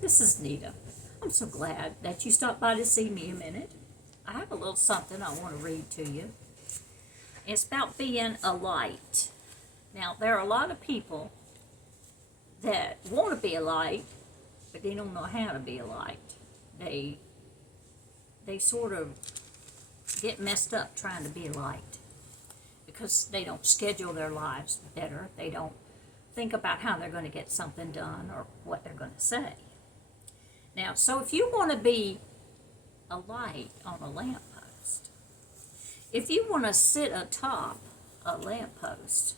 This is Nita. I'm so glad that you stopped by to see me a minute. I have a little something I want to read to you. It's about being a light. Now, there are a lot of people that want to be a light, but they don't know how to be a light. They sort of get messed up trying to be a light because they don't schedule their lives better. They don't think about how they're going to get something done or what they're going to say. Now, so if you want to be a light on a lamppost, if you want to sit atop a lamppost,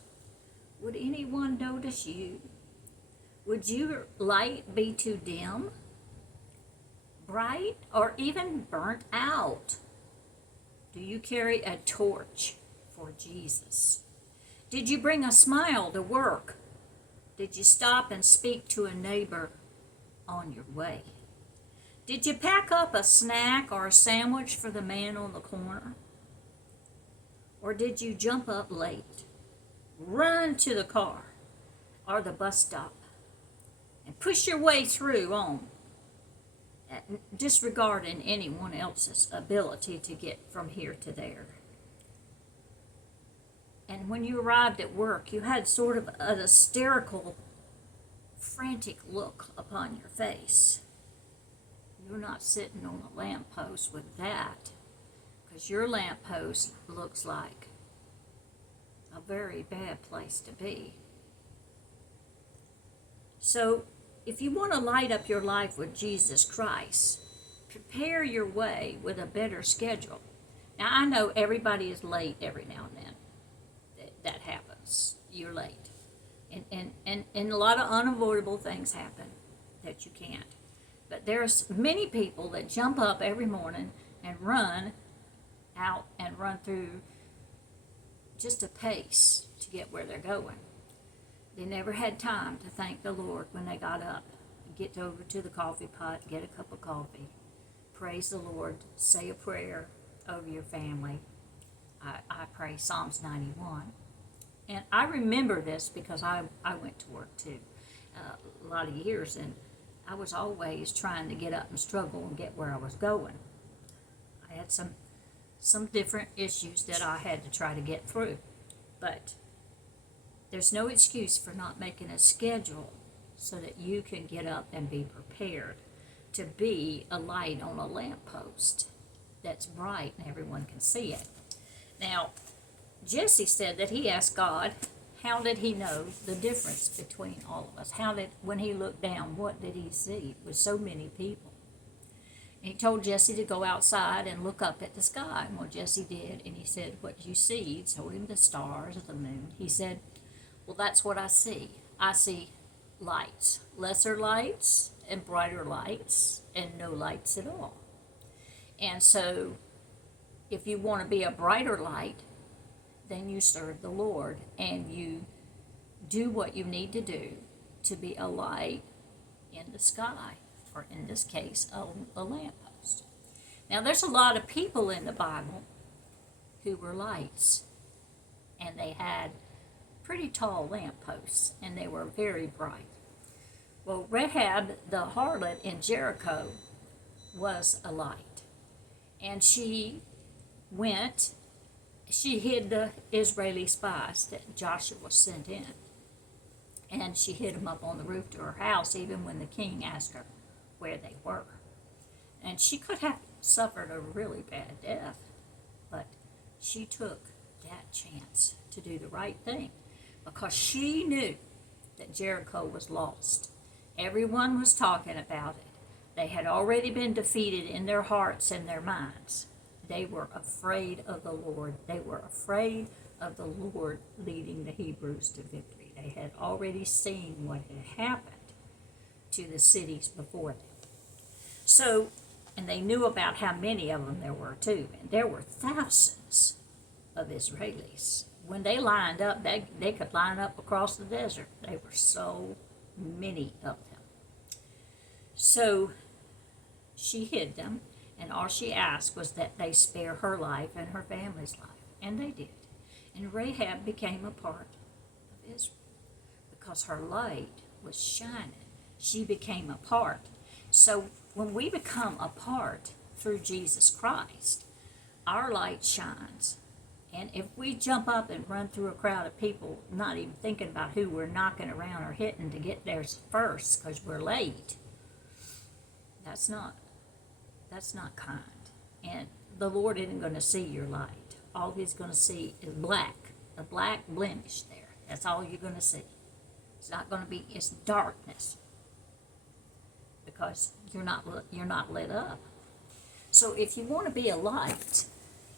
would anyone notice you? Would your light be too dim, bright, or even burnt out? Do you carry a torch for Jesus? Did you bring a smile to work? Did you stop and speak to a neighbor on your way? Did you pack up a snack or a sandwich for the man on the corner? Or did you jump up late, run to the car or the bus stop, and push your way through on, disregarding anyone else's ability to get from here to there? And when you arrived at work, you had sort of an hysterical, frantic look upon your face. You're not sitting on a lamppost with that, because your lamppost looks like a very bad place to be. So, if you want to light up your life with Jesus Christ, prepare your way with a better schedule. Now, I know everybody is late every now and then. That happens. You're late. And a lot of unavoidable things happen that you can't. But there's many people that jump up every morning and run out and run through just a pace to get where they're going. They never had time to thank the Lord when they got up, get over to the coffee pot, get a cup of coffee, praise the Lord, say a prayer over your family. I pray Psalms 91. And I remember this because I went to work too a lot of years, and I was always trying to get up and struggle and get where I was going. I had some different issues that I had to try to get through. But there's no excuse for not making a schedule so that you can get up and be prepared to be a light on a lamppost that's bright and everyone can see it. Now, Jesse said that he asked God, how did he know the difference between all of us? When he looked down, what did he see with so many people? And he told Jesse to go outside and look up at the sky. Well, Jesse did, and he said, what do you see? He told him the stars, the moon. He said, well, that's what I see. I see lights, lesser lights and brighter lights, and no lights at all. And so, if you want to be a brighter light, then you serve the Lord and you do what you need to do to be a light in the sky, or in this case, a lamppost. Now, there's a lot of people in the Bible who were lights, and they had pretty tall lampposts, and they were very bright. Well, Rahab, the harlot in Jericho, was a light, and she hid the Israeli spies that Joshua sent in. And she hid them up on the roof to her house, even when the king asked her where they were. And she could have suffered a really bad death, but she took that chance to do the right thing because she knew that Jericho was lost. Everyone was talking about it. They had already been defeated in their hearts and their minds. They were afraid of the Lord. They were afraid of the Lord leading the Hebrews to victory. They had already seen what had happened to the cities before them. So, and they knew about how many of them there were too. And there were thousands of Israelis. When they lined up, they could line up across the desert. There were so many of them. So, she hid them. And all she asked was that they spare her life and her family's life. And they did. And Rahab became a part of Israel because her light was shining She became a part. So when we become a part through Jesus Christ, our light shines. And if we jump up and run through a crowd of people, not even thinking about who we're knocking around or hitting to get there first because we're late, that's not kind. And the Lord isn't going to see your light. All He's going to see is black, a black blemish there. That's all you're going to see. It's not going to be. It's darkness because you're not lit up. So if you want to be a light,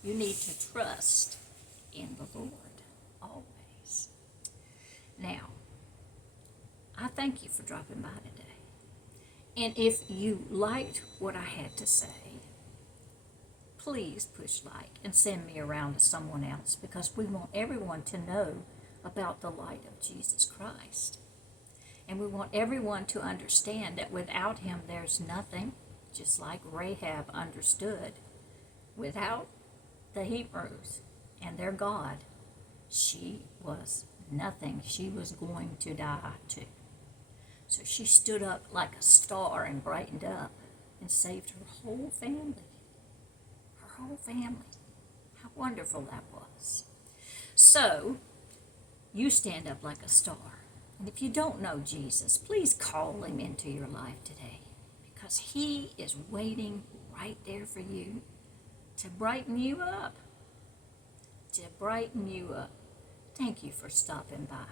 you need to trust in the Lord always. Now, I thank you for dropping by today. And if you liked what I had to say, please push like and send me around to someone else, because we want everyone to know about the light of Jesus Christ. And we want everyone to understand that without Him there's nothing, just like Rahab understood. Without the Hebrews and their God, she was nothing. She was going to die too. So she stood up like a star and brightened up and saved her whole family. Her whole family. How wonderful that was. So, you stand up like a star. And if you don't know Jesus, please call Him into your life today, because He is waiting right there for you to brighten you up. To brighten you up. Thank you for stopping by.